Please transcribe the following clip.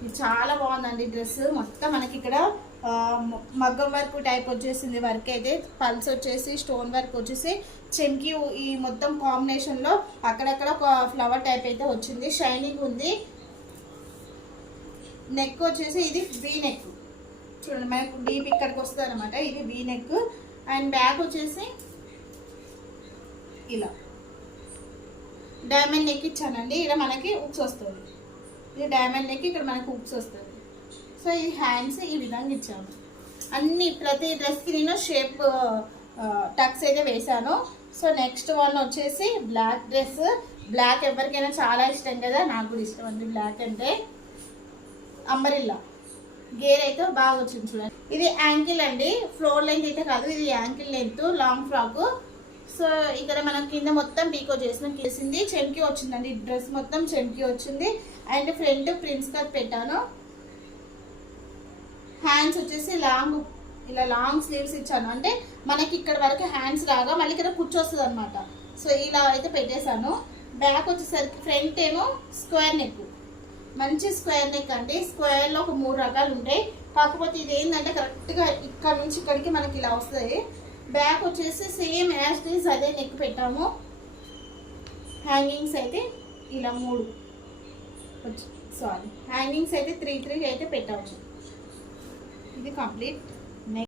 ఇది చాలా బాగుందండి డ్రెస్. మొత్తం మనకి ఇక్కడ మగ్గం వర్క్ టైప్ వచ్చేసింది వర్క్ అయితే. పల్స్ వచ్చేసి స్టోన్ వర్క్ వచ్చేసి చెంకి ఈ మొత్తం కాంబినేషన్లో అక్కడక్కడ ఒక ఫ్లవర్ టైప్ అయితే వచ్చింది. షైనింగ్ ఉంది. నెక్ వచ్చేసి ఇది వీ నెక్ చూడండి మనకు డీప్ ఇక్కడికి వస్తుంది అనమాట ఇది వీ నెక్ అండ్ బ్యాక్ వచ్చేసి ఇలా. డైమండ్ నెక్ ఇచ్చానండి. ఇక్కడ మనకి ఉక్స్ వస్తుంది. ఇది డైమండ్ నెక్ ఇక్కడ మనకు హుక్స్ వస్తుంది సో ఈ హ్యాండ్స్ ఈ విధంగా ఇచ్చాము. అన్ని ప్రతి డ్రెస్కి నేను షేప్ టక్స్ అయితే వేశాను. సో నెక్స్ట్ వన్ వచ్చేసి బ్లాక్ డ్రెస్. బ్లాక్ ఎవరికైనా చాలా ఇష్టం కదా? నాకు కూడా ఇష్టం అండి బ్లాక్ అంటే. అంబరిల్లా. గేర్ అయితే బాగా వచ్చింది చూడండి. ఇది యాంకిల్ అండి. ఫ్లోర్ లెంత్ అయితే కాదు ఇది ankle length long frock. So ఇక్కడ మనం కింద మొత్తం పీకో చేసిన. చేసింది చెంకి వచ్చిందండి. డ్రెస్ మొత్తం చెంకి వచ్చింది. అండ్ ఫ్రంట్ ప్రిన్స్ కట్ పెట్టాను. హ్యాండ్స్ వచ్చేసి లాంగ్ ఇలా లాంగ్ స్లీవ్స్ ఇచ్చాను. అంటే మనకి ఇక్కడ వరకు హ్యాండ్స్ రాగా మళ్ళీ ఇక్కడ కూర్చొస్తుంది అనమాట సో ఇలా అయితే పెట్టేశాను. బ్యాక్ వచ్చేసరికి ఫ్రంట్ ఏమో స్క్వేర్ నెక్ మంచి స్క్వేర్ నెక్ అండి. స్క్వేర్లో ఒక మూడు రకాలు ఉంటాయి. కాకపోతే ఇది ఏంటంటే కరెక్ట్గా ఇక్కడ నుంచి ఇక్కడికి మనకి ఇలా వస్తుంది బ్యాక్ వచ్చేసి సేమ్ యాజ్ డీస్ అదే నెక్ పెట్టాము. హ్యాంగింగ్స్ అయితే ఇలా మూడు. సారీ హ్యాంగింగ్స్ అయితే త్రీ త్రీ అయితే పెట్టాము. ఇది కంప్లీట్